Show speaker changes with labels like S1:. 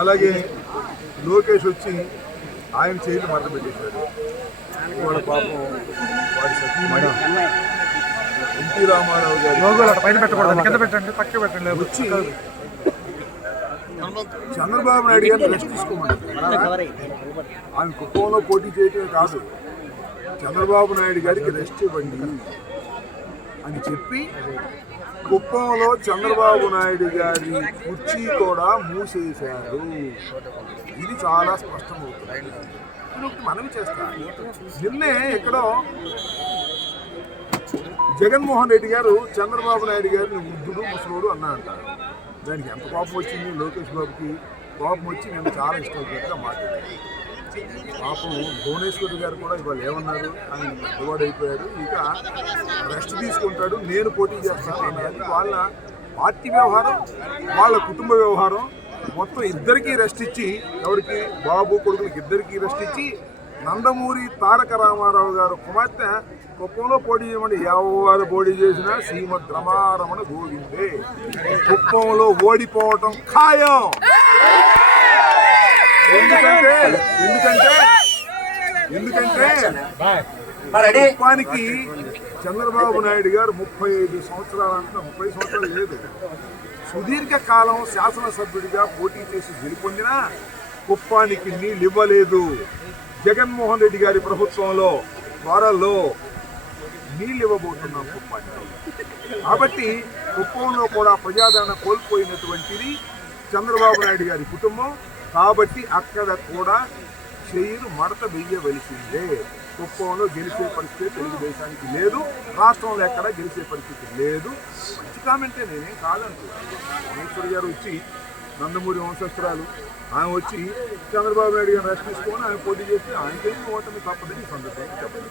S1: అలాగే లోకేష్ వచ్చి ఆయన చేతులు మరత పెట్టేశాడు. పాపం వాడి సతీమణి. ఎన్టీ రామారావు గారు
S2: పైన పెట్టకూడదు కింద పెట్టండి పక్క పెట్టండి
S1: వచ్చి చంద్రబాబు నాయుడు గారిని రెస్ట్ తీసుకోమన్నారు ఆమె కుప్పంలో పోటీ చేయటమే కాదు చంద్రబాబు నాయుడు గారికి రెస్ట్ ఇవ్వండి. అని చెప్పి కుప్పంలో చంద్రబాబు నాయుడు గారి కుర్చీ కూడా మూసేశారు. ఇది చాలా స్పష్టమవుతుంది. నేను ఒకటి మనవి చేస్తా. నిన్నే ఎక్కడో జగన్మోహన్ రెడ్డి గారు చంద్రబాబు నాయుడు గారిని వృద్ధుడు ముసలోడు అన్నా అంటారు దానికి ఎంత కోపం వచ్చింది? లోకేష్ బాబుకి కోపం వచ్చి నేను చాలా ఇష్టపడిగా మాట్లాడాను. పాపం భువనేశ్వరి గారు కూడా ఇవాళ ఏమన్నారు? ఆయన డివైడ్ అయిపోయాడు ఇక రెస్ట్ తీసుకుంటాడు. నేను పోటీ చేస్తాను అన్నది వాళ్ళ పార్టీ వ్యవహారం వాళ్ళ కుటుంబ వ్యవహారం మొత్తం ఇద్దరికీ రెస్ట్ ఇచ్చి ఎవరికి? బాబు కొడుకులకి ఇద్దరికీ రెస్ట్ ఇచ్చి నందమూరి తారక రామారావు గారు కుమార్తె కుప్పంలో పోటీ చేయమని ఎవరు పోటీ చేసినా శ్రీమద్ రమారమణ గోవిందే. కుప్పంలో ఓడిపోవటం ఖాయం. ఎందుకంటే? ఎందుకంటే? ఎందుకంటే? చంద్రబాబు నాయుడు గారు ముప్పై ఐదు సంవత్సరాలు అంటే ముప్పై సంవత్సరాలు లేదు. సుదీర్ఘ కాలం శాసనసభ్యుడిగా పోటీ చేసి గెలుపొందినా కుప్పానికి నీళ్ళు ఇవ్వలేదు జగన్మోహన్ రెడ్డి గారి ప్రభుత్వంలో త్వరలో నీళ్ళు ఇవ్వబోతున్నాం కుప్పానికి. కాబట్టి కుప్పంలో కూడా ప్రజాదరణ కోల్పోయినటువంటిది చంద్రబాబు నాయుడు గారి కుటుంబం. కాబట్టి అక్కడ కూడా చేయిలు మడత వెయ్యవలసిందే. కుప్పంలో గెలిచే పరిస్థితి తెలుగుదేశానికి లేదు రాష్ట్రంలో ఎక్కడ గెలిచే పరిస్థితి లేదు. మంచి కామెంటే నేనేం కాదంటున్నాను మహేశ్వరి గారు వచ్చి నందమూరి వంశస్త్రాలు ఆమె వచ్చి చంద్రబాబు నాయుడు గారిని రెస్ట్ తీసుకొని పోటీ చేసి ఆయనకేమి ఓటమి తప్పదని సందర్భంగా చెప్పండి